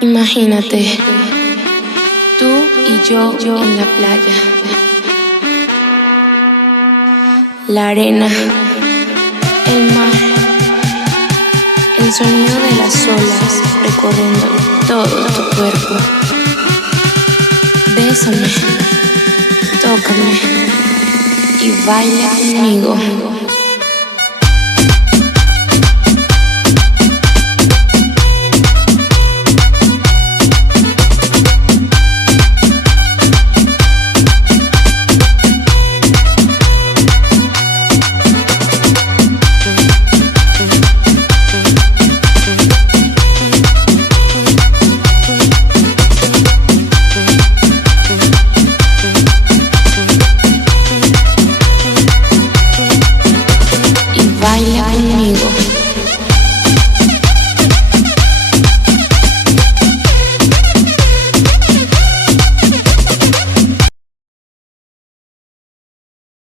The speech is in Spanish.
Imagínate, tú y yo en la playa, la arena, el mar, el sonido de las olas recorriendo todo tu cuerpo. Bésame, tócame y baila conmigo.